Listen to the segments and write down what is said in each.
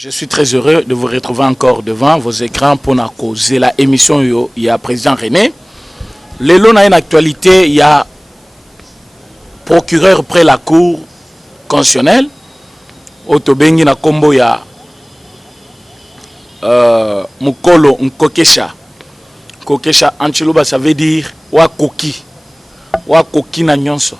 Je suis très heureux de vous retrouver encore devant vos écrans pour nous causer la émission. Il y a président René. Le long a une actualité, il y a procureur près la cour constitutionnelle. Otobengi na kombo ya Mukolo Nkokesha. Kokesha Anchiluba, ça veut dire Wakoki. Wakoki na nyonso.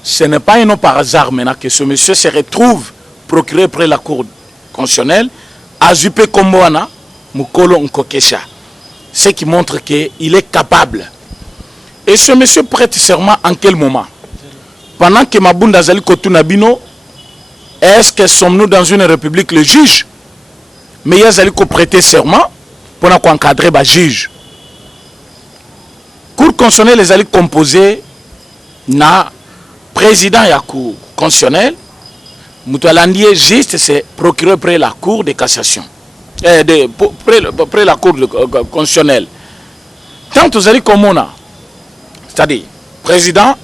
Ce n'est pas un nom par hasard maintenant que ce monsieur se retrouve procureur près la cour constitutionnelle, Azupe Komboana, Mukolo Nkokesha. Ce qui montre qu'il est capable. Et ce monsieur prête serment en quel moment? Pendant que Mabunda Zali Kotunabino, est-ce que sommes-nous dans une république le juge? Mais il y a Zali ko prêter serment pour encadrer le juge. Cour constitutionnelle les allés composer na président de la cour constitutionnelle. Moutoualandier juste c'est procureur près la cour de cassation. Près la cour constitutionnelle. Tant vous allez comme on a, c'est-à-dire président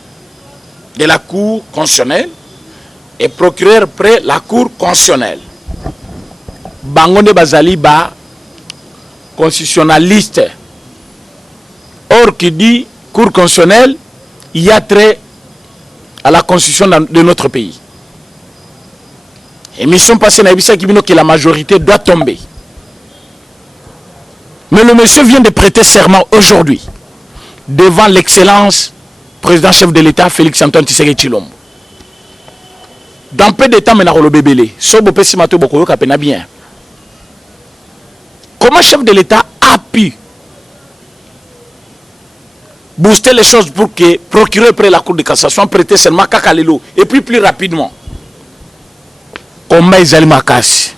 de la cour constitutionnelle et procureur près la cour constitutionnelle. Bangonde Bazali ba constitutionnaliste. Or qui dit cour constitutionnelle, il y a trait à la constitution de notre pays. Émission passée n'a que la majorité doit tomber. Mais le monsieur vient de prêter serment aujourd'hui devant l'excellence président chef de l'État Félix Antoine Tshisekedi Tshilombo. Dans peu de temps, maintenant le bébé, bien. Comment chef de l'État a pu booster les choses pour que procureur près la cour de cassation prêter seulement Kakalelo et puis plus rapidement? Comment ils allaient makasi?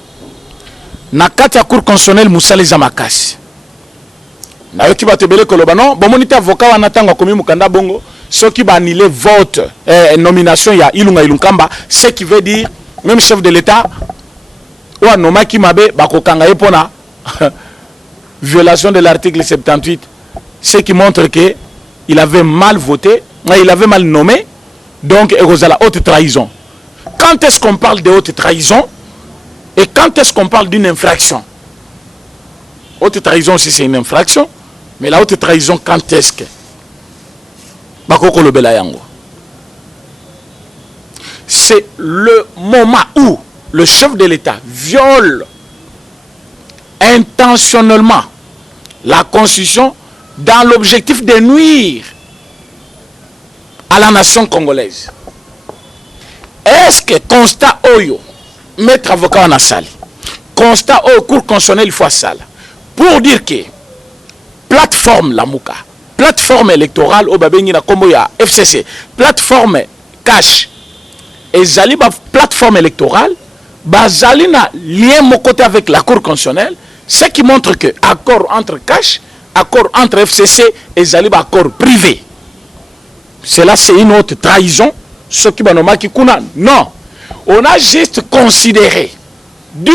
Nakati ya cour constitutionnelle Moussali za makasi. Na yoki ba tebele kolobano, bon monite avocat wana tanga komi mukanda bongo, ceux qui va annuler vote nomination ya Ilunga Ilunkamba, ce qui veut dire même chef de l'État ou anoma ki mabe bakokanga yepona violation de l'article 78, ce qui montre que il avait mal voté, il avait mal nommé, donc il y a la haute trahison. Quand est-ce qu'on parle de haute trahison et quand est-ce qu'on parle d'une infraction? Haute trahison aussi c'est une infraction, mais la haute trahison quand est-ce que? C'est le moment où le chef de l'État viole intentionnellement la Constitution dans l'objectif de nuire à la nation congolaise. Est-ce que constat Oyo, maître avocat en a salle, constat au cour constitutionnel il faut à salle, pour dire que plateforme la Mouka, plateforme électorale au Babengi na Komboya FCC, plateforme cash, et Zali plateforme électorale, Bazali na lien mon côté avec la cour constitutionnelle, ce qui montre que accord entre cash, accord entre FCC et Zali accord privé. Cela c'est une autre trahison. Ce qui non, on a juste considéré du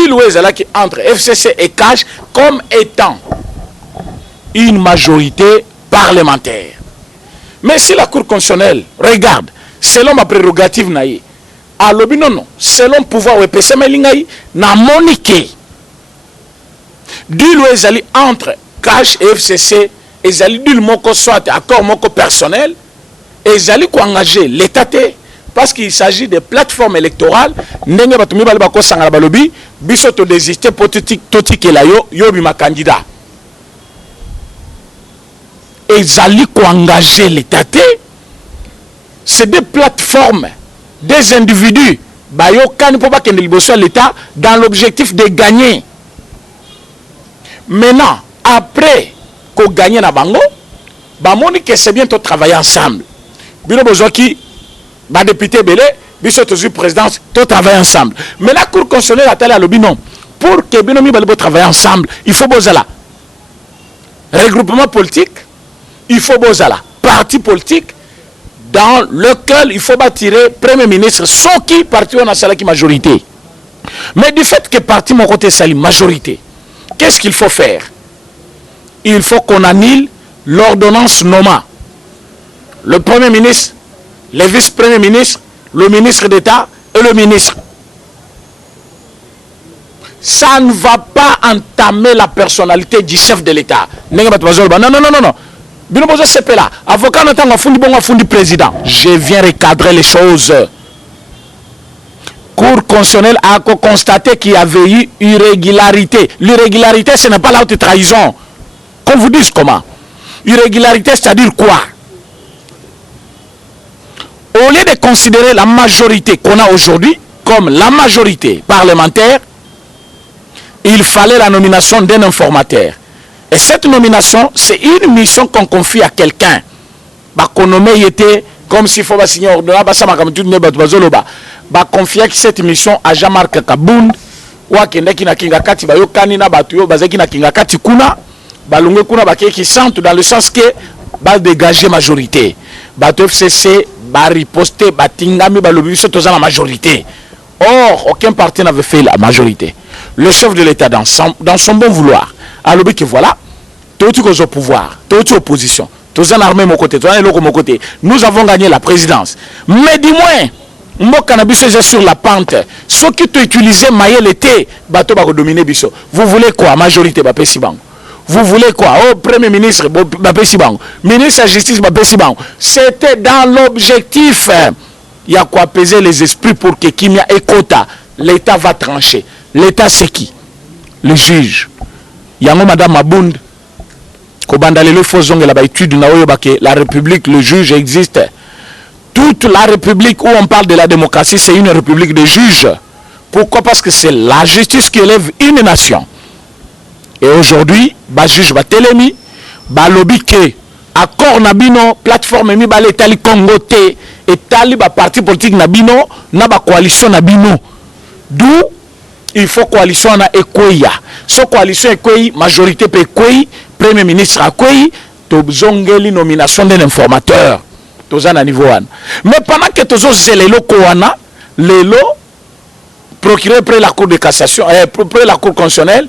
qui entre FCC et CASH comme étant une majorité parlementaire. Mais si la Cour constitutionnelle regarde, selon ma prérogative, à l'obi non, selon pouvoir EPC Melingaï, n'a moniqué du entre CASH et FCC, et Zali du moko soit accord moko personnel, et Zali ko engagé l'État. Parce qu'il s'agit de plateformes électorales, ndenge batumi bali bako sangala balobi, biso to désister politique toti la yo bima candidat. Et Zali ko engager l'État, c'est des plateformes, des individus, bayo kani po ba kende liboso l'État dans l'objectif de gagner. Maintenant, après qu'on gagne na bango, ba moni que c'est bien de travailler ensemble. Bino besoin qui ba député belé biso toujours présidence tout travailler ensemble. Mais la cour constitutionnelle a telle à l'obi non, pour que bino mi balbo travailler ensemble il faut bozala regroupement politique, il faut bozala parti politique dans lequel il faut bâtir premier ministre sans qui parti on a sala qui majorité. Mais du fait que parti mon côté sali majorité, qu'est-ce qu'il faut faire? Il faut qu'on annule l'ordonnance nommant le premier ministre, le vice-premier ministre, le ministre d'État et le ministre. ça ne va pas entamer la personnalité du chef de l'État. Non, non, non, non, non. Binobozo Sepela, avocat n'entend fundi bon fundi président. Je viens recadrer les choses. Cour constitutionnelle a constaté qu'il y avait eu irrégularité. L'irrégularité, ce n'est pas la haute trahison. Qu'on vous dise comment. Irrégularité, c'est-à-dire quoi? Au lieu de considérer la majorité qu'on a aujourd'hui comme la majorité parlementaire, il fallait la nomination d'un informateur. Et cette nomination, c'est une mission qu'on confie à quelqu'un. Qu'on nommait était comme s'il faut signer ordonnance, confier cette mission à Jean-Marc Kabound, ou à Kendeki na Kingakati, Bayokani na Batuyo, Bazeki na Kingakati Kuna, Balungwe Kuna qui sentent dans le sens que va dégager majorité. Bato FCC, va riposter, Batingami, Balobiso, tous la majorité. Or, aucun parti n'avait fait la majorité. Le chef de l'État, dans son bon vouloir, a lobby que voilà, tout au pouvoir, tout opposition, tous en armée mon côté, tous en loco mon côté. Nous avons gagné la présidence. Mais dis-moi, mon cannabis est sur la pente. Ceux qui t'ont utilisé maillot l'été, bateau va dominer biso. Vous voulez quoi? Majorité, Bapé Sibango. Vous voulez quoi? Oh, Premier ministre, Bapé Sibango. Ministre de la Justice, Bapé Sibango. C'était dans l'objectif. Il y a quoi apaiser les esprits pour que Kimia et Kota, l'État va trancher. L'État, c'est qui? Le juge. Il y a Madame Mabound. La République, le juge existe. Toute la République où on parle de la démocratie, c'est une République de juges. Pourquoi? Parce que c'est la justice qui élève une nation. Et aujourd'hui, le juge va télémi, va lobby que accord nabino, plateforme mi ba l'État Congo té, et tali ba parti politique nabino, na ba coalition nabino. D'où il faut coalition na ekoya. So coalition ekoyi, majorité pe ekoyi, Premier ministre ekoyi, to zongeli nomination d'un informateur. Toza na niveau 1. Mais pendant que tozo zelelo koana, lelo procureur près la cour de cassation, près la cour constitutionnelle,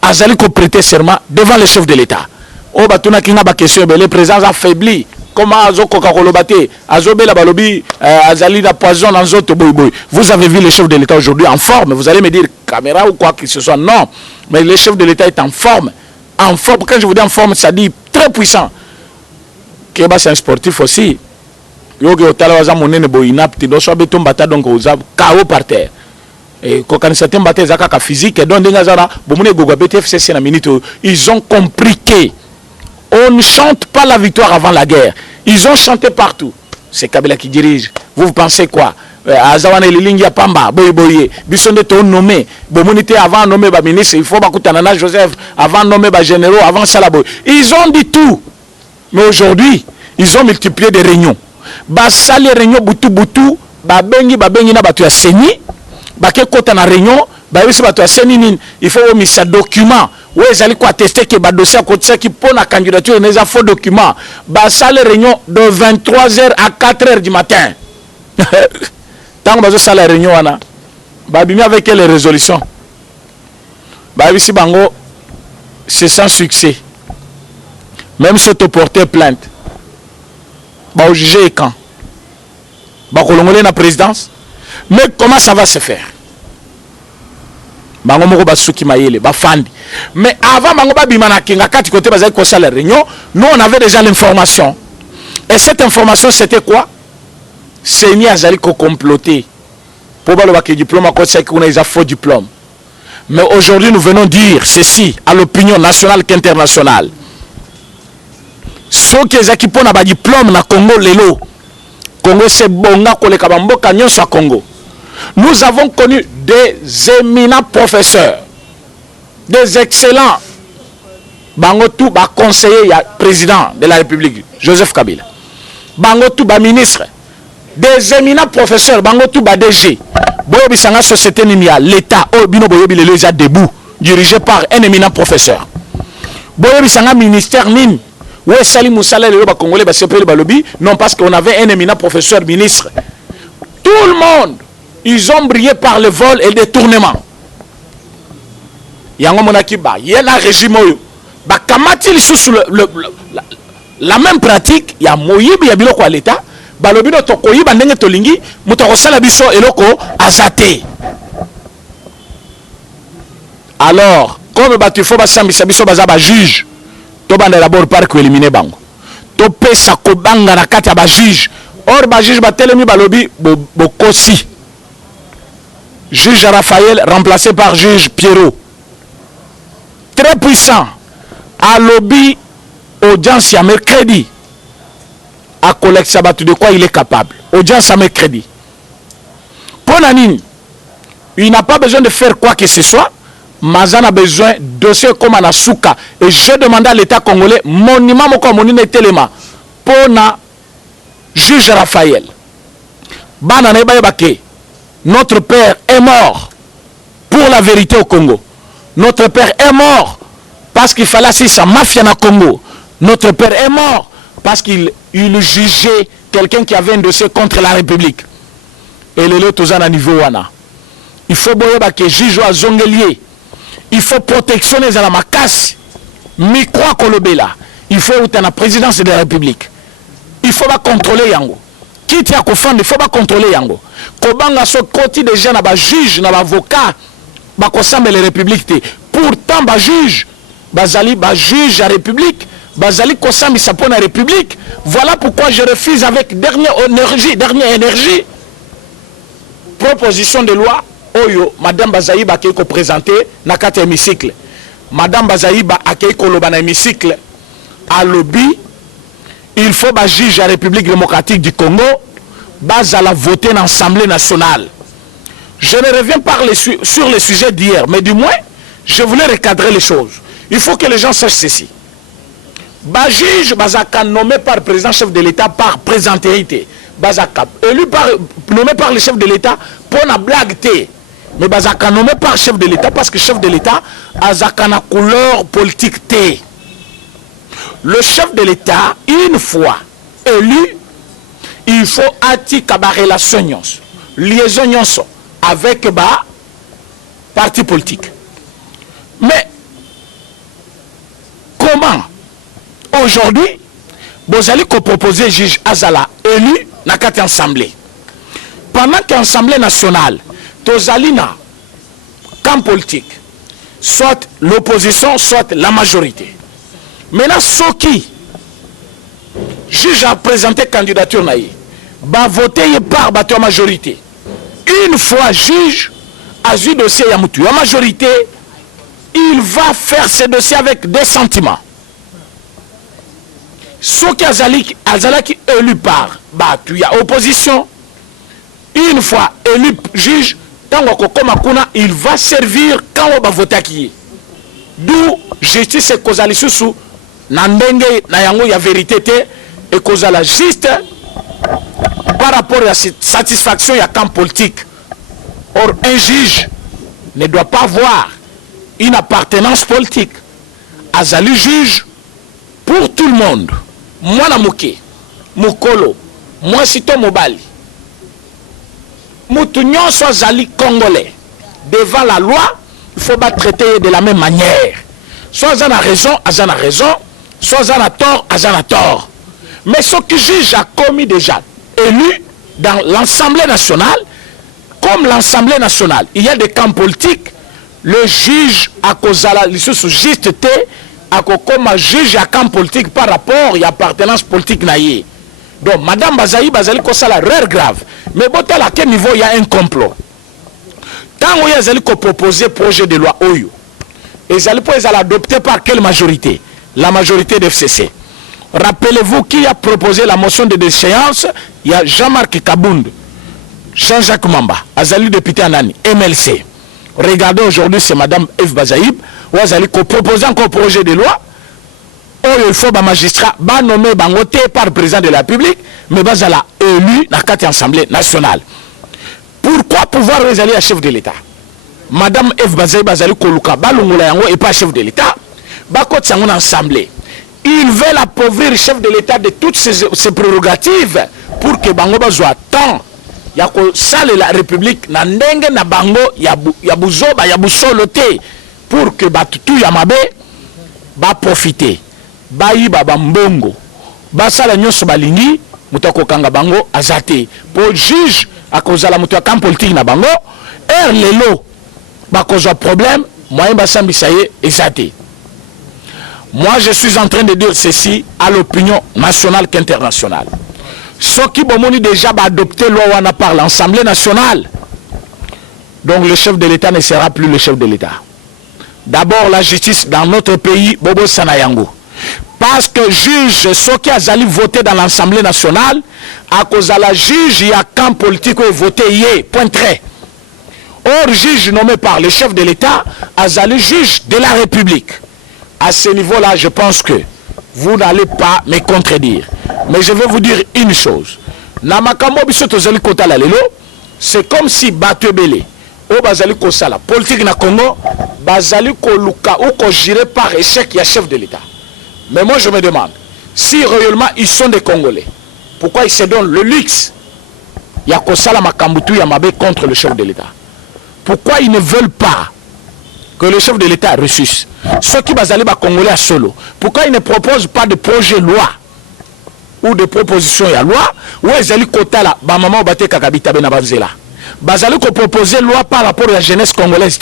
azali ko prêter serment devant le chef de l'État. Oh batuna kinga ba question le président affaibli. Comment azoko kakolobate, azobe la balobi, azali la poison dans zoto boy boy. Vous avez vu le chef de l'État aujourd'hui en forme. Vous allez me dire caméra ou quoi que ce soit. Non, mais le chef de l'État est en forme. En forme, quand je vous dis en forme, ça dit très puissant. Keba c'est un sportif aussi. Yogi otala monene boinapti do so beton bata donc oza KO par terre. Et quand certains batailles zaka physique et donc ngazara bomune goga BTFC na minute ils ont compris que on ne chante pas la victoire avant la guerre. Ils ont chanté partout. C'est Kabila qui dirige. Vous pensez quoi? Azawane Lilingi Pamba, Boye, Bissonde ton nommé, Bomonité avant nommé ba ministre, il faut Bakutanana Joseph, avant nommé ba généraux, avant Salaboy. Ils ont dit tout. Mais aujourd'hui, ils ont multiplié des réunions. Ba sali réunion butu, ba bengi na batu ya seni, ba ke kota na réunion, ba yebisi batu ya seni il faut omisa document. Ouais, ils allaient attester que le dossier à côté qui pour la candidature n'est pas faux document. Bah ça les réunions de 23h à 4h du matin. Tant que ça les réunions ana, bah bien avec les résolutions. Bah ici bango, c'est sans succès. Même si tu portes plainte, bah au juge quand, bah colongolé la présidence. Mais comment ça va se faire? Mais avant nous on avait déjà l'information. Et cette information c'était quoi? C'est ni azali ko comploter. Pour le diplôme qu'on a un faux diplôme. Mais aujourd'hui nous venons dire ceci à l'opinion nationale qu'internationale. Ceux qui ont un diplôme na Congo lelo. Congo c'est bonga ko le kabambo kanyon soit Congo. Nous avons connu des éminents professeurs, des excellents Bangotou, conseiller, président de la République, Joseph Kabila. Bangotou, ministre, des éminents professeurs, Bangotou, DG. Boyobi Sanga Société Nimia, l'État, Bino Boyobi Leloza debout, dirigé par un éminent professeur. Boyobi Sanga ministère Nin, où est Salim Moussala, le Congolais, Balobi, non parce qu'on avait un éminent professeur ministre. Tout le monde. Ils ont brillé par le vol et le détournement. Il y a un régime. La même pratique, il y a Moïb, il y a Biloko à l'État. Balobino Tokoyi, Bandenge Tolingi, Moutarosala Biso et Loko Azate. Alors, comme il faut que juge, tu vas d'abord par éliminer bango. Tu peux sa kobanga na kati ya juge. Or ba juge ba telemi balobi bokosi. Juge Raphaël remplacé par juge Pierrot. Très puissant. À lobby audience à mercredi. À collecte sabatu de quoi il est capable. Audience à mercredi. Pour Nanini, il n'a pas besoin de faire quoi que ce soit. Mazan a besoin de dossier comme Anasuka. Et je demande à l'État congolais, monument moko monine telema pour na juge Raphaël. Banane bayebake. Notre père est mort pour la vérité au Congo. Notre père est mort parce qu'il fallait assis sa mafia na Congo. Notre père est mort parce qu'il jugeait quelqu'un qui avait un dossier contre la République. Et le lot à niveau wana. Il faut que juge à zongelier. Il faut protectionner la makasi. Micro kolobela. Il faut être la présidence de la République. Il faut pas contrôler yango. Qui tient à il faut pas contrôler yango. Kobanga so koti déjà na ba juge na ba avocat ba kosambe les républiques. Pourtant ba juge bazali ba juge à République, bazali kosambi sapo na République. Voilà pourquoi je refuse avec dernière énergie proposition de loi Oyo, Madame Bazaïba qui est présentée dans quatre hémicycles. Madame Bazaïba a qui est dans l'hémicycle à lobby. Il faut que juge la République démocratique du Congo base à la voter dans l'Assemblée nationale. Je ne reviens pas sur le sujet d'hier, mais du moins, je voulais recadrer les choses. Il faut que les gens sachent ceci. Juge Bazaka nommé par le président chef de l'État par présentéité. Bazaka élu nommé par le chef de l'État pour la blague. Mais Bazaka nommé par chef de l'État parce que chef de l'État a une couleur politique T. Le chef de l'État, une fois élu, il faut attirer la relation, liaison avec le parti politique. Mais comment aujourd'hui vous allez proposer juge Azala élu dans cette assemblée pendant que l'Assemblée nationale Tozalina, camp politique, soit l'opposition, soit la majorité. Maintenant, ceux qui juge a présenté candidature, va voter par la majorité. Une fois juge a eu dossier Yamutu, la majorité, il va faire ce dossier avec des sentiments. Ceux qui Azalaki élu par opposition, une fois élu juge, il va servir quand on va voter qui est. D'où justice et causalité sous Nandenge na yango ya vérité et causala juste par rapport à cette satisfaction ya camp politique. Or un juge ne doit pas avoir une appartenance politique. Azali juge pour tout le monde. Moi na moké, mokolo, moi sito mobali. Moutounion soit zali congolais. Devant la loi, il faut pas traiter de la même manière. Soit on a raison, on a raison. Soit on a tort, on a tort. Mais ce que juge a commis déjà, élu dans l'Assemblée nationale, comme l'Assemblée nationale, il y a des camps politiques, le juge a causé la juste comme juge à camp politique par rapport à l'appartenance politique naïe. Donc, Madame Bazaï, Bazali, c'est la rare grave. Mais bon, à quel niveau il y a un complot? Quand vous avez proposé projet de loi OYO, ils allaient adopter par quelle majorité? La majorité de FCC. Rappelez-vous qui a proposé la motion de déchéance? Il y a Jean-Marc Kabound, Jean-Jacques Mamba, Azali député Anani, MLC. Regardez aujourd'hui, c'est Madame F. Bazaïb, où Azali propose encore projet de loi. Il faut que les magistrats soient nommés par le président de la République, mais ils sont élus dans l'Assemblée nationale. Pourquoi pouvoir réaliser à chef de l'État? Madame F. Bazaïb Bazali Koluka, et pas chef de l'État, dans l'Assemblée. Ils veulent appauvrir le chef de l'État de toutes ses prérogatives pour que Bango soit temps. Il y a que la République, na ndenge na Bango, ya buzoba, ya busolote, pour que tout Yamabe va profiter. Bayi baba mbongo basala nyoso balingi mutako kanga bango azate pour juge akozala mutu camp politique na bango lelo bakozwa problème moyen basambisa ye ezate. Moi je suis en train de dire ceci à l'opinion nationale qu'internationale. Ceux qui ont déjà adopté loi wana par l'Assemblée nationale, donc le chef de l'État ne sera plus le chef de l'État. D'abord la justice dans notre pays bobo sanayango. Parce que juge ceux qui ont voté dans l'Assemblée nationale, à cause de la juge, il y a camp politique qui a voté, point trait. Or, juge nommé par le chef de l'État, Azali juge de la République. À ce niveau-là, je pense que vous n'allez pas me contredire. Mais je vais vous dire une chose. C'est comme si Batebele, au Bazali Kosala, politique na Congo, Bazali Koluka ou Kojire par échec, il y a chef de l'État. Mais moi je me demande, si réellement ils sont des Congolais, pourquoi ils se donnent le luxe? Il y a Kosala Makambutu Yamabe contre le chef de l'État. Pourquoi ils ne veulent pas que le chef de l'État ressuscite? Ceux qui basent Congolais à solo, pourquoi ils ne proposent pas de projet de loi ou de proposition à loi où ils allaient côté là, bah maman batte kakabita benabanzela. Bazali ko proposer loi par rapport à la jeunesse congolaise.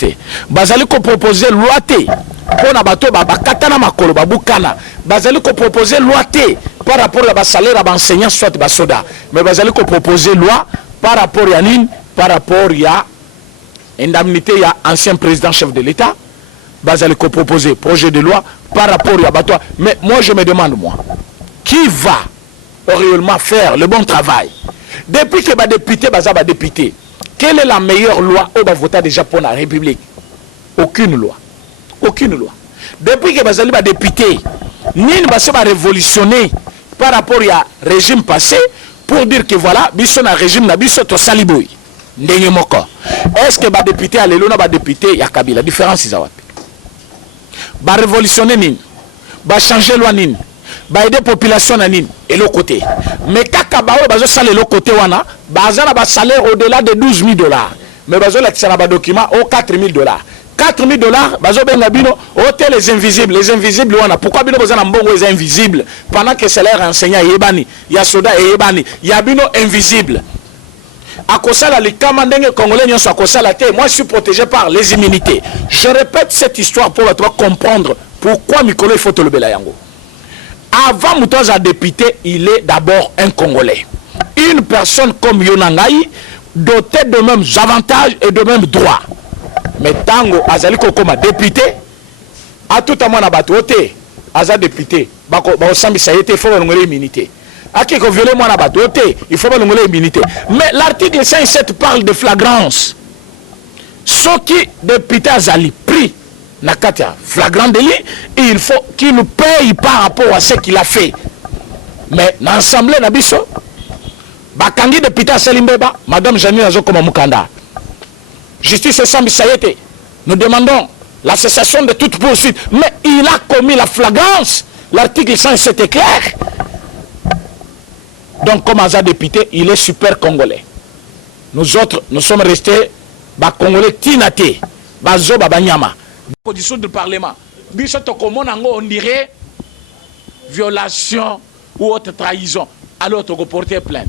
Bazali ko proposer loi té pour na bato ba katana makolo ba bukana. Bazali ko proposer loi té par rapport à ba salaire à enseignant soit ba soda. Mais bazali ko proposer loi par rapport à nine, par rapport à indemnité à ancien président chef de l'État. Bazali ko proposer projet de loi par rapport à bato. Mais moi je me demande moi, qui va réellement faire le bon travail? Depuis que ba député baza ba député, quelle est la meilleure loi au voter déjà pour la République? Aucune loi. Aucune loi. Depuis que Bazali va député, Nine va révolutionner par rapport à régime passé pour dire que voilà, biso na régime na biso to saliboy. Ndenye moko. Est-ce que ba député à l'élona ba député ya Kabila? La différence is wapi? Ba révolutionner Nine. Ba changer loi Nine. Ba aider population na Nine et l'autre côté. Mais kaka ba bazo sale l'autre côté wana, baza na ba salaire au-delà de 12 000 $. Mais bazo la tsana ba document au 4 000 $. 4 000 $, bazo benga bino hôtel les invisibles wana. Pourquoi bino baza na mbongo les invisibles pendant que salaire enseignant yebani, ya soda yebani, ya bino invisible. A kosala les kamandenge congolais nyonso a kosala te. Moi je suis protégé par les immunités. Je répète cette histoire pour toi comprendre pourquoi Mikolo il faut te le bela yango. Avant Moutoza député, il est d'abord un Congolais. Une personne comme Yonangaï, dotée de mêmes avantages et de mêmes droits. Mais Tango Azaliko comme député, à tout à mon abatoté, Aza député, Bakosambi Sayete, il faut une immunité. À qui violer mon abatoté, il faut une immunité. Mais l'article 57 parle de flagrance. Ce qui député Azali pris. Nakatia, flagrant délit, il faut qu'il nous paye par rapport à ce qu'il a fait. Mais dans l'Assemblée Nabiso, Bakangi de Pita Salimbeba, Madame Janine Azokoma Mukanda, justice et Sambi Sayete, nous demandons la cessation de toute poursuite. Mais il a commis la flagrance. L'article 107 est clair. Donc, comme Aza député, il est super congolais. Nous autres, nous sommes restés Congolais Tinate, Bazo Babanyama. Condition du Parlement. On dirait violation ou autre trahison. Alors, tu peux porter plainte.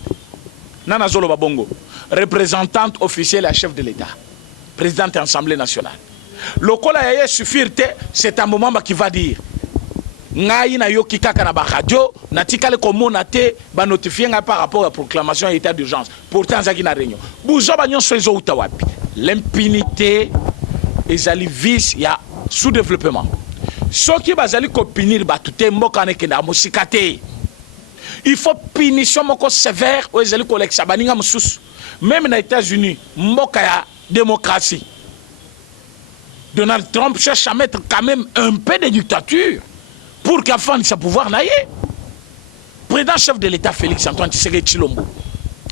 Nana Zolo Babongo, représentante officielle et chef de l'État, présidente de l'Assemblée nationale. Le col a suffire, c'est un moment qui va dire Ngai na yoki kaka na ba radio, na tikale komo na te ba notifier par rapport à la proclamation d'état d'urgence. Pourtant, ça qui na réunion. Bouzo ba nyonso ezo utawapi. L'impunité. Ezali vice ya sous-développement. Ce qui bazali ko punir batute mboka ne kenda musikate. Il faut punition moko sévère ou ezali ko leksa baninga mususu. Même na États-Unis, mboka ya démocratie. Donald Trump cherche à mettre quand même un peu de dictature pour qu'afin de sa pouvoir naïe. Président chef de l'État Félix Antoine Tshisekedi Tshilombo.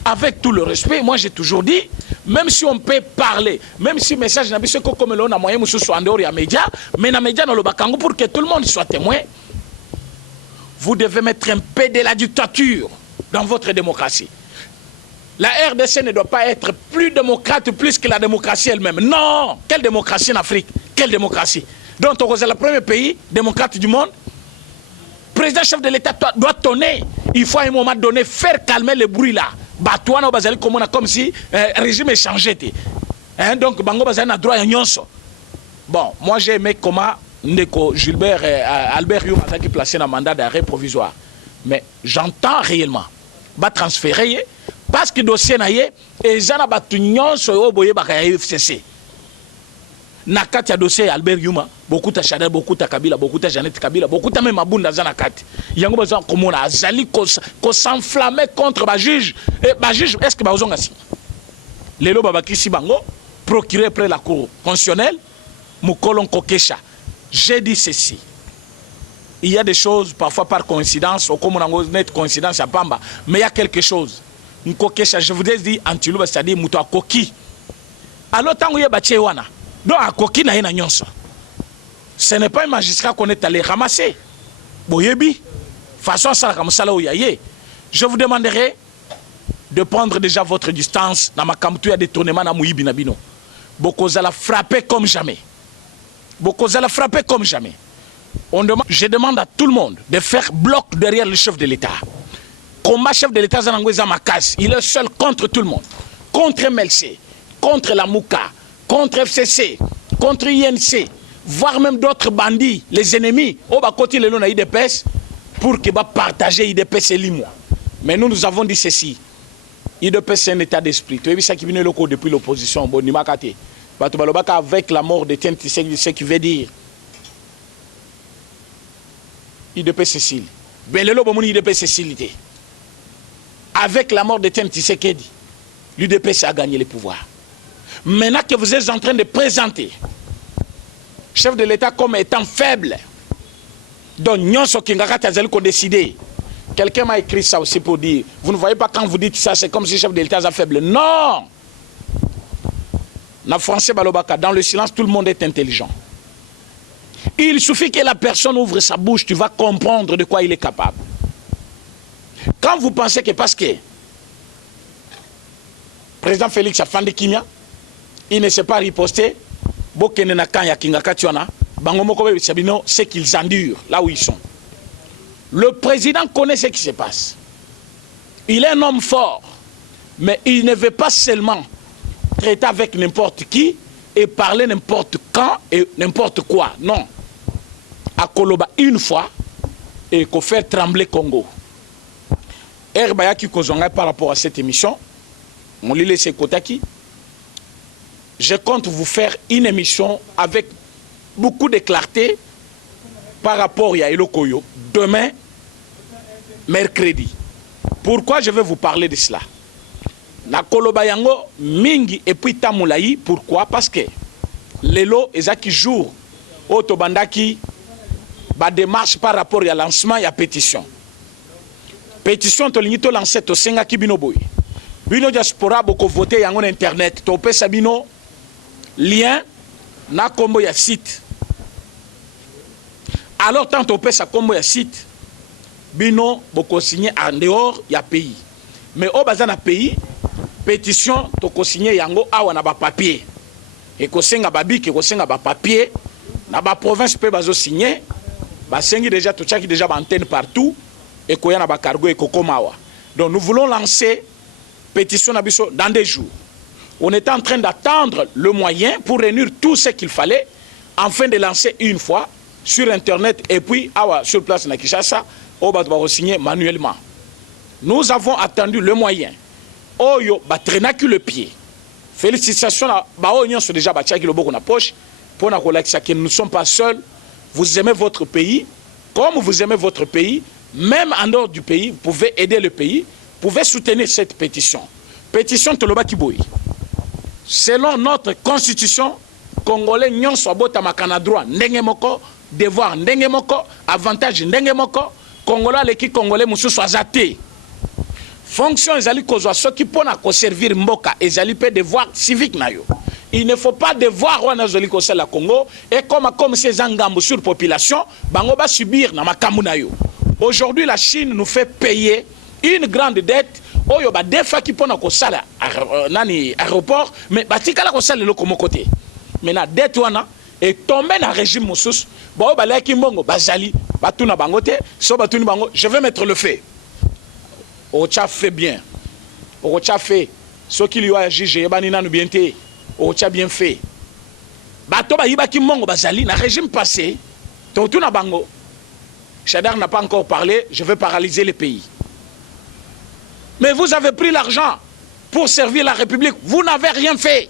Avec tout le respect, moi j'ai toujours dit, même si on peut parler, même si le message n'a pas comme l'on a moyen de soit en dehors des médias, mais dans les médias, dans le Bakango, pour que tout le monde soit témoin, vous devez mettre un peu de la dictature dans votre démocratie. La RDC ne doit pas être plus démocrate plus que la démocratie elle-même. Non! Quelle démocratie en Afrique? Quelle démocratie? Donc, Togo est le premier pays démocrate du monde. Le président chef de l'État doit tonner. Il faut à un moment donné faire calmer le bruit là. Batouana au Bazali comme si le régime est changé. Donc, Bango Bazali a droit à nyonso. Bon, moi j'ai aimé comment Ndeko Gilbert Albert Youm a placé un mandat d'arrêt provisoire. Mais j'entends réellement. Va transférer parce que le dossier n'a pas et j'en ai battu nyon sur le boye baka FCC. Nakati a dossier Albert Youma, beaucoup de Chanel, beaucoup de Kabila, beaucoup de Jeannette Kabila, beaucoup de même Abunda Zanakati. Yango besoin comme on a Zali qu'on s'enflammait contre le juge. Et le juge, est-ce que Bazonga si? Lelo Babaki Sibango, procuré près la cour constitutionnelle, Moukolon Kokesha. J'ai dit ceci. Il y a des choses, parfois par coïncidence, ou comme on a une coïncidence à Pamba, mais il y a quelque chose. Nkokesha, je vous ai dit, Antilouba, c'est-à-dire Mouto à Koki. Alors, tant qu'il y a Baché Wana, donc à Koki, n'a rien à ce n'est pas un magistrat qu'on est allé ramasser. Boyebi, façon ça, comme ça, là où il y a. Je vous demanderai de prendre déjà votre distance dans ma campouille à détournement à Mouibi Nabino. Bokozala frapper comme jamais. Bokozala frapper comme jamais. Je demande à tout le monde de faire bloc derrière le chef de l'État. Combat chef de l'État Zanangweza Makas, il est seul contre tout le monde. Contre MLC, contre la Mouka, contre FCC, contre INC, voire même d'autres bandits, les ennemis. Au bas côté le nom IDPS pour qu'il va partager IDPS et l'IMO. Mais nous avons dit ceci. IDPS c'est un état d'esprit. Tu as vu ça qui vient depuis l'opposition. Bon, avec la mort de Tien Tshisekedi, ce qui veut dire IDP Cécile. Belelo Bomoni IDP Cécilité. Avec la mort de Tien Tshisekedi, l'UDPS a gagné le pouvoir. Maintenant que vous êtes en train de présenter chef de l'État comme étant faible, donc Nyonso Kingaka Tazeli qu'on décidé. Quelqu'un m'a écrit ça aussi pour dire, vous ne voyez pas quand vous dites ça, c'est comme si le chef de l'État est faible. Non! Dans le français Balobaka, dans le silence, tout le monde est intelligent. Il suffit que la personne ouvre sa bouche, tu vas comprendre de quoi il est capable. Quand vous pensez que parce que le président Félix a fandi Kimia, il ne s'est pas riposté, c'est qu'ils endurent là où ils sont. Le président connaît ce qui se passe. Il est un homme fort, mais il ne veut pas seulement traiter avec n'importe qui et parler n'importe quand et n'importe quoi. Non. À Koloba une fois et qu'on fait trembler Congo. Herbayaki Kozonga par rapport à cette émission, mon Lile Sekotaki, je compte vous faire une émission avec beaucoup de clarté par rapport à Yaelo Koyo demain, mercredi. Pourquoi je vais vous parler de cela? Na Koloba Yango Mingi et puis Tamoulaï, pourquoi? Parce que Lelo Ezaki jour Otobandaki ba démarche par rapport à lancement et à pétition. Pétition to lingi to lancé to senga ki bino boy. Bino diaspora boko voter yango na internet to pesa bino lien na kombo ya site. Alors tant to pesa kombo ya site bino boko signer en dehors ya pays. Mais au bazana pays pétition to ko signer yango awa na ba papier. Et ko senga babiki ko senga ba papier na ba province pe bazo signer ba sengi déjà to chaki déjà ba antenne partout. Et qu'on a cargo et kokomawa. Donc nous voulons lancer pétition dans des jours. On est en train d'attendre le moyen pour réunir tout ce qu'il fallait afin de lancer une fois sur internet et puis sur place na Kinshasa, on va signer manuellement. Nous avons attendu le moyen. Oyo batrenaki le pied. Félicitations à Baonion sur déjà batchaki le boko na poche pour que nous ne sommes pas seuls. Vous aimez votre pays comme vous aimez votre pays. Même en dehors du pays, vous pouvez aider le pays, vous pouvez soutenir cette pétition. Pétition Toloba Kiboui. Selon notre constitution, Congolais nyon sobota makana droit, ndengemoko, devoir ndengemoko, avantage ndengemoko, Congolais leki Congolais musu soazate. Fonction ezali kozwa soki pona ko servir mboka ezali pe devoir civique na yo. Il ne faut pas devoir wana zoli ko la Congo et comme ces engambo sur population, bango ba subir na makambu na yo. Aujourd'hui, la Chine nous fait payer une grande dette. Oyo ba defa ki pona ko sala nani aéroport mais batikala ko sala le komo côté. Maintenant dette wana est tombé dans régime moussous. Ba ba la ki mbongo bazali batuna bangote so batuni bango je vais mettre le feu. Ocha fait bien. Ocha fait ce qu'il y a jugé bani nanu bien té. Ocha bien fait. bato bayibaki mongo bazali na régime passé tout na bango. Chadar n'a pas encore parlé, je vais paralyser le pays. Mais vous avez pris l'argent pour servir la République, vous n'avez rien fait.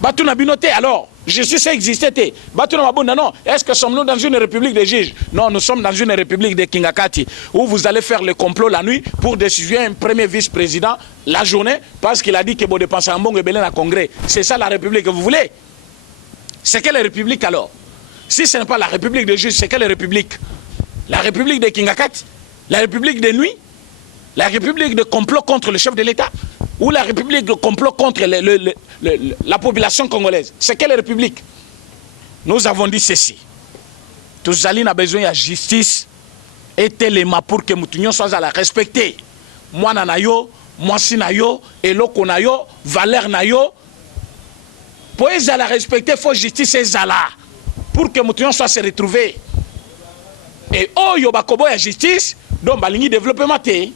Bato na binoté alors, justice existait. Bato na mabunda non, est-ce que sommes-nous dans une république de juges? Non, nous sommes dans une république de Kingakati où vous allez faire le complot la nuit pour décider un premier vice-président la journée parce qu'il a dit que vous dépensez un bon et belé dans le congrès. C'est ça la république que vous voulez? C'est quelle république alors? Si ce n'est pas la république de juges, c'est quelle république? La république de Kingakati? La république de nuit? La république de complot contre le chef de l'État? Ou la république de complot contre la population congolaise? C'est quelle république? Nous avons dit ceci. Tous allés ont besoin de justice et téléma pour que nous soyons à la respecter. Moi, nanayo, moi, sinayo, et l'oko nayo, valeur nayo. Pour les la respecter, il faut justice et zala. Pour que nous soyons se retrouver. Et oh, yo bakobo ya justice, donc balingi développement té.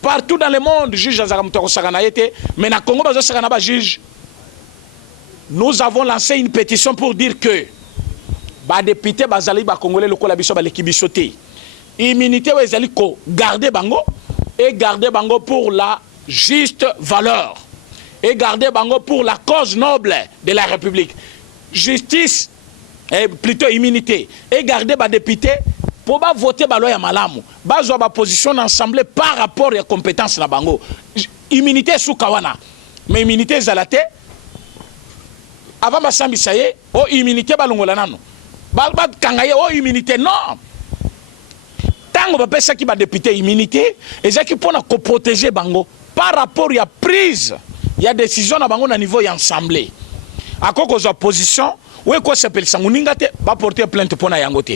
Partout dans le monde, juge Azaramuto Saganaïté, mais na Congo bazo Saganaba juge. Nous avons lancé une pétition pour dire que ba député bazali ba congolais le kolabiso ba lekibisoté. Immunité ou ezali ko garder bango et garder bango pour la juste valeur et garder bango pour la cause noble de la République. Justice et plutôt immunité et garder ba député pour voter la loi ya malamu, bazwa ba position ensemble par rapport à compétence na bango. Immunité sous kawana. Mais immunité zalate avant ba sambisaye o immunité balongola nano. Ba kangaye o immunité non. Tango ba pesa ki ba député immunité, ezaki pona ko protéger bango par rapport à prise, il y a décision na bango na niveau ya assemblée. Akoko za position oui, quoi s'appelle ça? Va porter plainte pour Nayangote.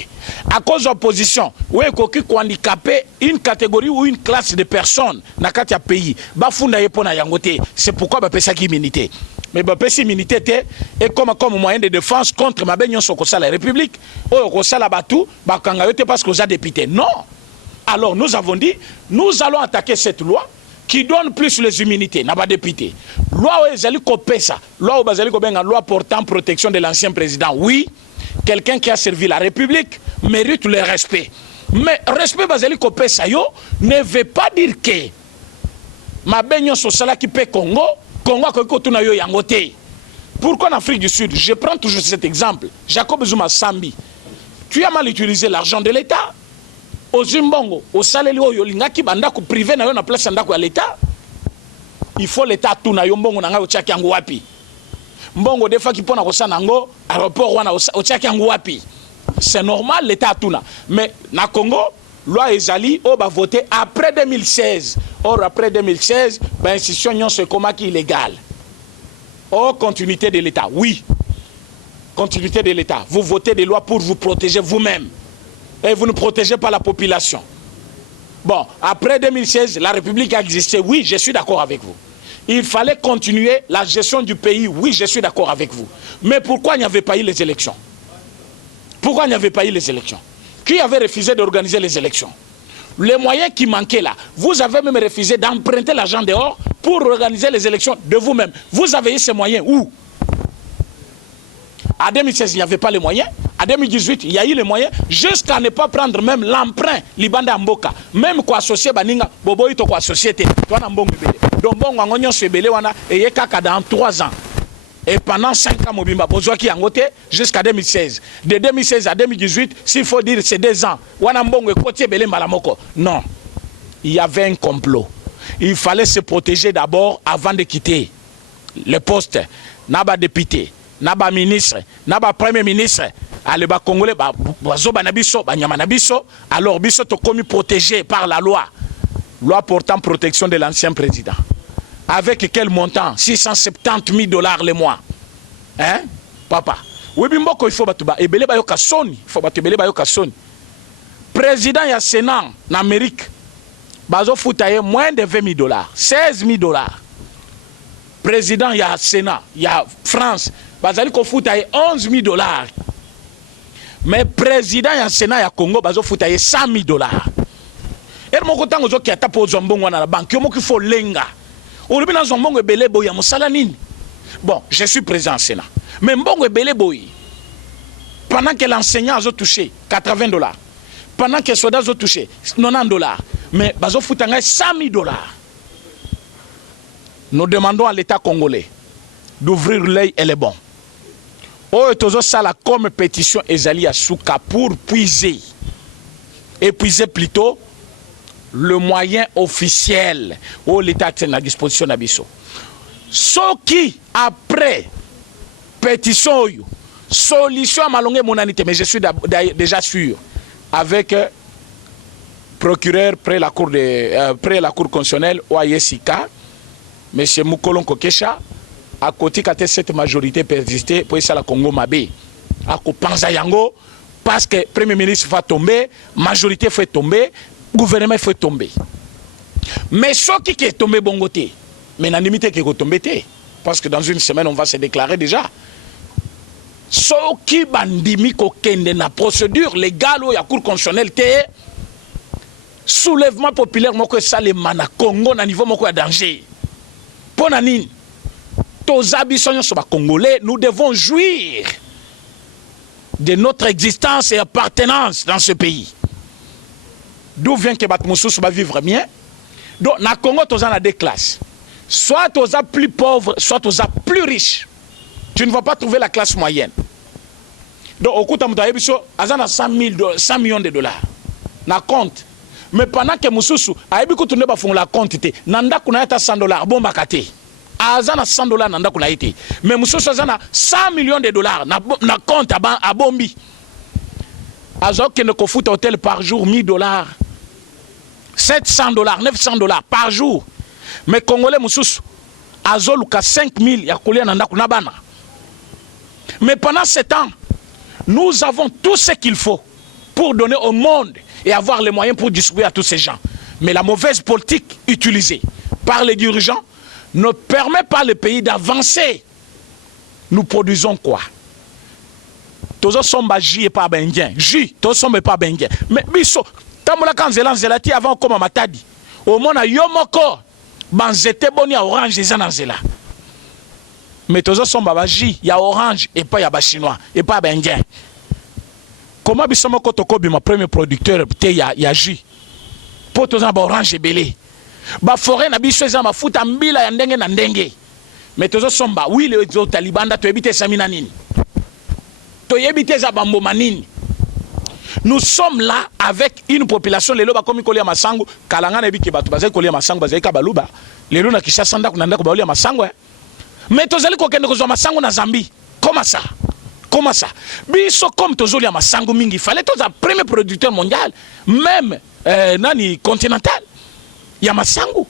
À cause de l'opposition, oui, quoi qui handicapé une catégorie ou une classe de personnes dans le pays, va fonder pour Nayangote. C'est pourquoi va ça qui immunité. Mais va passer immunité et comme moyen de défense contre ma baigne sur la République. Oh, ça la batou, va kangayote parce que vous avez député. Non. Alors nous avons dit, nous allons attaquer cette loi qui donne plus les immunités, n'a pas député. Loi loi portant protection de l'ancien président. Oui, quelqu'un qui a servi la République mérite le respect. Mais respect bazali kopesa yo ne veut pas dire que ma beignon sosala qui paie Congo, Congo ko tuna yo yangote. Pourquoi en Afrique du Sud? Je prends toujours cet exemple. Jacob Zuma Sambi. Tu as mal utilisé l'argent de l'État. Au Zimbabwe, au Saleli oyo lingaki banda ku privé na yo na place ndako ya l'État. Il faut l'État tout na yo mbongo na nga otiaki yango wapi. Mbongo defa ki pona kosana ngo aéroport wana otiaki yango wapi. C'est normal l'État tout na. Mais na Congo, loi ezali o ba voter après 2016. Or après 2016, ba institution nyon se koma ki illégal. Oh continuité de l'État. Oui. Continuité de l'État. Vous votez des lois pour vous protéger vous-même. Et vous ne protégez pas la population. Bon, après 2016, la République a existé. Oui, je suis d'accord avec vous. Il fallait continuer la gestion du pays. Oui, je suis d'accord avec vous. Mais pourquoi il n'y avait pas eu les élections? Pourquoi il n'y avait pas eu les élections? Qui avait refusé d'organiser les élections? Les moyens qui manquaient là, vous avez même refusé d'emprunter l'argent dehors pour organiser les élections de vous-même. Vous avez eu ces moyens où? À 2016, il n'y avait pas les moyens. À 2018, il y a eu les moyens jusqu'à ne pas prendre même l'emprunt Libanda Mboka. Même quoi associer Baninga, Bobo Ito quoi société. Toi, Nambong Bele. Donc, bon, on se belé, et kaka dans 3 ans. Et pendant 5 ans, Mobimba, Bozoaki Angote, jusqu'à 2016. De 2016 à 2018, s'il faut dire, c'est 2 ans. Wanambong et Kotié Belé Malamoko. Non. Il y avait un complot. Il fallait se protéger d'abord avant de quitter le poste. Naba député, Naba ministre, Naba premier ministre. Allez, ba Congolais, ba nabiso, ba nyama nabiso. Alors, biso to commis protégé par la loi. Loi portant protection de l'ancien président. Avec quel montant? 670 000 $ le mois. Hein? Papa. Oui, bimboko, il faut batuba. Et belé bayo kasoni. Il faut batu belé bayo kasoni. Président ya Sénat en Amérique. Bazo foutaye moins de 20 000 $. 16 000 $. Président ya Sénat, ya France. Bazali ko foutaye 11 000 $. Mais président ya Sénat ya Congo bazo foutaye 100 000 $. Et mon côté on qui a tapé aux zombons na la banque, yo mo ki fo lenga. Olobi na zombongo ebele boya mosala nini? Bon, je suis présent au Sénat. Mais bon, ebele boy. Pendant que l'enseignant a touché $80, pendant que les soldats ont touché $90, mais bazo futanga $100,000. Nous demandons à l'État congolais d'ouvrir l'œil et les bons. Oh, tozo sala comme pétition ezali à Souka pour épuiser plutôt le moyen officiel où l'État est à disposition d'Abisso. Ce qui, après pétition, solution à Malongé Monanité, mais je suis déjà sûr, avec procureur près la cour constitutionnelle, OASIKA, M. Moukolon Kokesha, à côté de cette majorité persistée, pour ça la Congo Mabé. À Kopanza Yango, parce que le Premier ministre va tomber, majorité fait tomber, gouvernement fait tomber. Mais ce qui est tombé bon côté, mais la limite qui est tombé, parce que dans une semaine, on va se déclarer déjà. Ce qui bandimi kokende na procédure légale ou ya cour constitutionnelle té soulèvement populaire moko sale mana Congo na niveau moko ya danger. Pona nini toza biso nyonso ba congolais, nous devons jouir de notre existence et appartenance dans ce pays. D'où vient que bat mosusu va vivre bien. Donc na Congo toza na deux classes. Soit toza plus pauvre, soit toza plus riche. Tu ne vas pas trouver la classe moyenne. Donc, au coup de 100 millions de dollars. Na compte. Mais pendant que Moussoussou a eu la compte, nanda kuna yata $100, bon bakate. Azana $100 nanda kuna été. Mais Moussoussou azana 100 millions de dollars na compte à Bombi. Azok que ne kofuta hôtel par jour $1000. $700, $900 par jour. Mais Congolais Moussoussou azoluka 5000 ya kolia nanda kuna bana. Mais pendant ce temps, nous avons tout ce qu'il faut pour donner au monde et avoir les moyens pour distribuer à tous ces gens. Mais la mauvaise politique utilisée par les dirigeants ne permet pas le pays d'avancer. Nous produisons quoi? Tous sommes jus et pas bengien. Jus, tous sommes pas bengien. Mais biso, tamola kanzela zelati avant comme matadi. Au monde a yomoko, banzete boni à orange et zanazela. Mais tous sont babaji, il y a orange et pas il y a chinois et pas indien. Comment bisoma kotokobi ma premier producteur il y a jus. Pour tous en orange et belé. Ba forêt na biso za mafuta mbila ya ndenge na ndenge. Mais tous sont ba oui les autres talibanda to ebite samina nini. To ebite za bambo manini. Nous sommes là avec une population lelo ba komi kolia masango kalanga na biki batu bazai kolia masango bazai ka baluba. Lelo na Kinshasa nda kunanda ko balia masango. Mais tozali kokende kozwa masango na Zambie. Comment ça? Comment ça? Biso comme tozoli ya masango mingi, il fallait toza premier producteur mondial, même nani continental. Ya masango.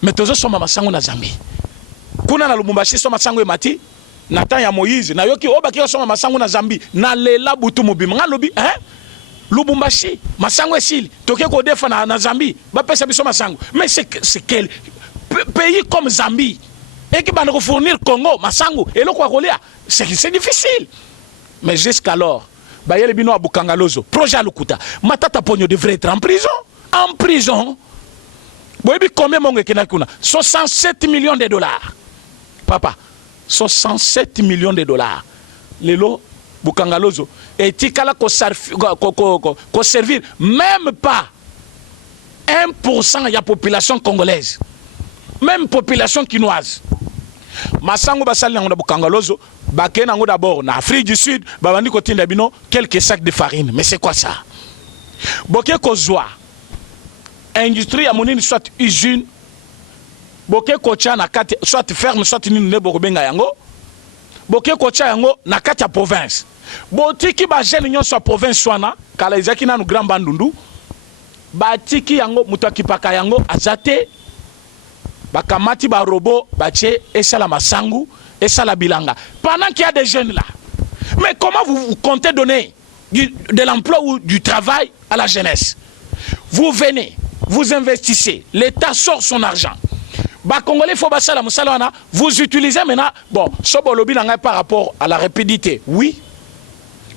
Mais tozo soma masango na Zambie. Kuna na Lubumbashi soma masango emati, na temps ya Moïse, na yoki obaki soma masango na Zambie, na lela butu mobima ngalobi, hein? Lubumbashi, masango esili, toke ko defa na Zambie, ba pesa biso masango. Mais c'est quel pays comme Zambie? Et qui va nous fournir Congo, Massango, et le Kwakolia, c'est difficile. Mais jusqu'alors, Bayele Bino à Bukangalozo, projet à Lukuta, Matata Pogno devrait être en prison. En prison. Boyebi combien mon Kenakuna? 67 millions de dollars. Papa, 67 millions de dollars. Lelo Bukangalozo. Et Tikala ko servir même pas 1% de la population congolaise. Même population quinoise. Masango basali nango na Bukangalozo, bakena nango d'abord na Afrique du Sud, babandi kotinda bino quelques sacs de farine. Mais c'est quoi ça? Boke kozwa industrie ya monini soit usine, boke kocha na kati soit ferme soit nini ne bokobenga yango. Boke kocha yango na kati ya province. Botiki ba jeune nyon soit province wana, kala izaki na Grand Bandundu. Batiki yango mutakipaka yango azate. Bakamati ba robot bache esala masangu esala bilanga pendant qu'il y a des jeunes là. Mais comment vous comptez donner de l'emploi ou du travail à la jeunesse? Vous venez, vous investissez, l'État sort son argent. Ba Congolais faut basala musalana, vous utilisez maintenant bon sobolobi nanga par rapport à la rapidité. Oui.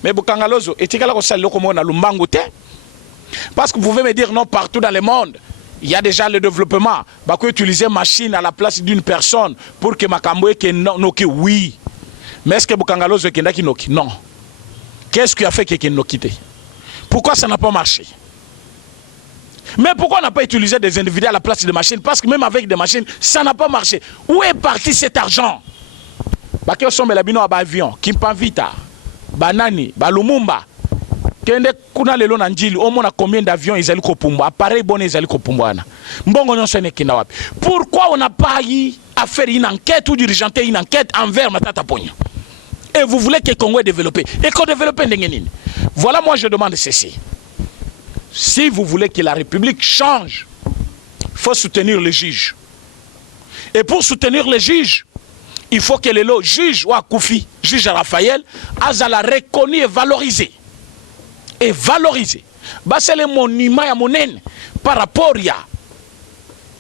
Mais Bukangalozo etikala ko sala ko mona lumbango te. Parce que vous pouvez me dire non partout dans le monde. il y a déjà le développement. Bah, qu'on utiliser machine à la place d'une personne pour que Makamboe que noki, oui. Mais est-ce que Bukangalo Zekenda qui noki? Non. Qu'est-ce qui a fait qu'il nous quitté? Pourquoi ça n'a pas marché? Mais pourquoi on n'a pas utilisé des individus à la place des machines? Parce que même avec des machines, ça n'a pas marché. Où est parti cet argent? Bah, que sont les bino à avion, Kimpanvita, Banani, Lumumba. Kende kuna lelo na njili omo na combien d'avions ils allaient kopumba appareil bon ils allaient kopumba na mbongo nyonso ne kinda wapi. Pourquoi on n'a pas eu à faire une enquête ou diligenter une enquête envers Matata Ponyo? Et vous voulez que le Congo est développé et qu'on développe ndengenine. Voilà, moi je demande ceci. Si vous voulez que la République change, il faut soutenir les juges. Et pour soutenir les juges, il faut que le juge ou Koufi, juge Raphaël, azala reconnu et valorisé. Et valoriser. C'est le monument à monen par rapport à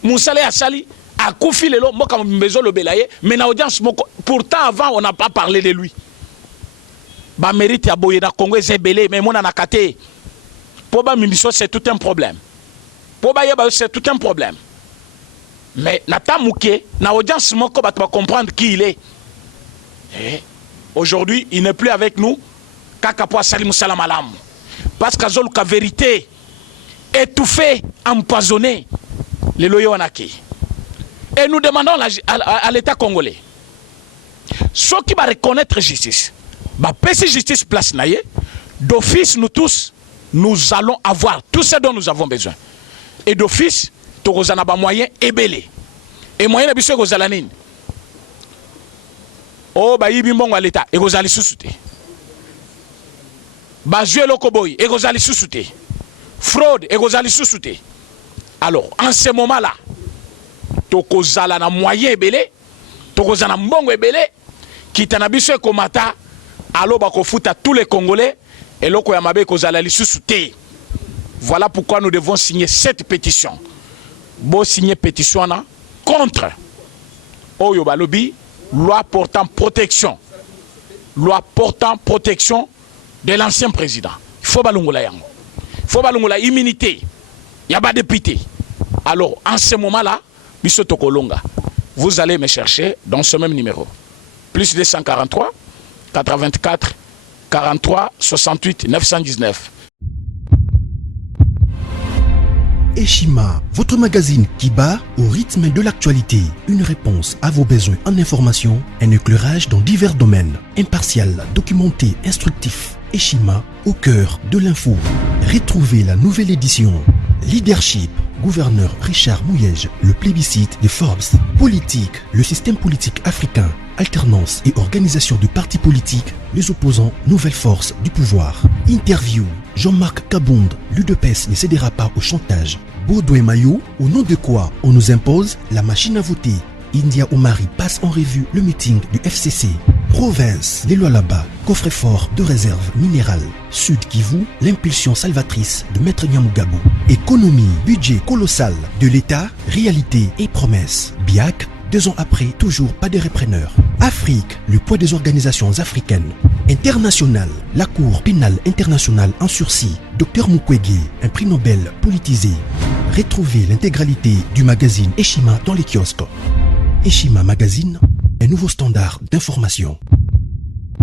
Moussale Assali, à Koufi Lelo, moi comme Mbezo le Belaye, mais dans l'audience, pourtant avant on n'a pas parlé de lui. Bah mérite à Boyeda Congo Zebele, mais mon anakate. Pour ba Mimiso c'est tout un problème. Pour ba Yeba c'est tout un problème. Mais Nata Mouké, dans l'audience, moi va comprendre qui il est. Aujourd'hui, il n'est plus avec nous. Kakapo Assali Moussala Malam. Parce qu'à la vérité, étouffé, empoisonné, les loyonaki. Et nous demandons à l'État congolais, ceux qui vont reconnaître justice, si justice place naïe, d'office nous tous, nous allons avoir tout ce dont nous avons besoin. Et d'office, nous avons moyen ébélé. Et moyen de bisous aux alanines. Oh, bah, il y a l'État, et vous allez sous-souter. Bazue Lokoboy, et Gozali sous-souté. Fraude, et Gozali sous-souté. Alors, en ce moment-là, Tokozala na moyen belé, Tokozala mbongo belé, qui t'anabisse komata, alo bako futa tous les Congolais, et loko yamabe Kozala li sous-souté. Voilà pourquoi nous devons signer cette pétition. Bon signer pétition na, contre Oyo Balobi, loi portant protection. Loi portant protection de l'ancien président. Il faut balungola yango. Il faut balungola immunité. Il n'y a pas de député. Alors, en ce moment-là, Biso Tokolonga, vous allez me chercher dans ce même numéro. Plus 243 84 43 68 919. Eshima, votre magazine qui bat au rythme de l'actualité. Une réponse à vos besoins en information, un éclairage dans divers domaines. Impartial, documenté, instructif. Eshima, au cœur de l'info. Retrouvez la nouvelle édition. Leadership, gouverneur Richard Mouyej, le plébiscite de Forbes. Politique, le système politique africain. Alternance et organisation de partis politiques, les opposants, nouvelle force du pouvoir. Interview, Jean-Marc Kabound, l'UDPS ne cédera pas au chantage. Baudouin Mayo, au nom de quoi on nous impose la machine à voter. India Omari passe en revue le meeting du FCC. Province, les lois là-bas, coffre-fort de réserve minérale. Sud Kivu, l'impulsion salvatrice de Maître Nyamugabo. Économie, budget colossal de l'État, réalité et promesses. BIAC, 2 ans après, toujours pas de repreneur. Afrique, le poids des organisations africaines. International, la Cour pénale internationale en sursis. Dr Mukwege, un prix Nobel politisé. Retrouvez l'intégralité du magazine Eshima dans les kiosques. Eshima Magazine, un nouveau standard d'information.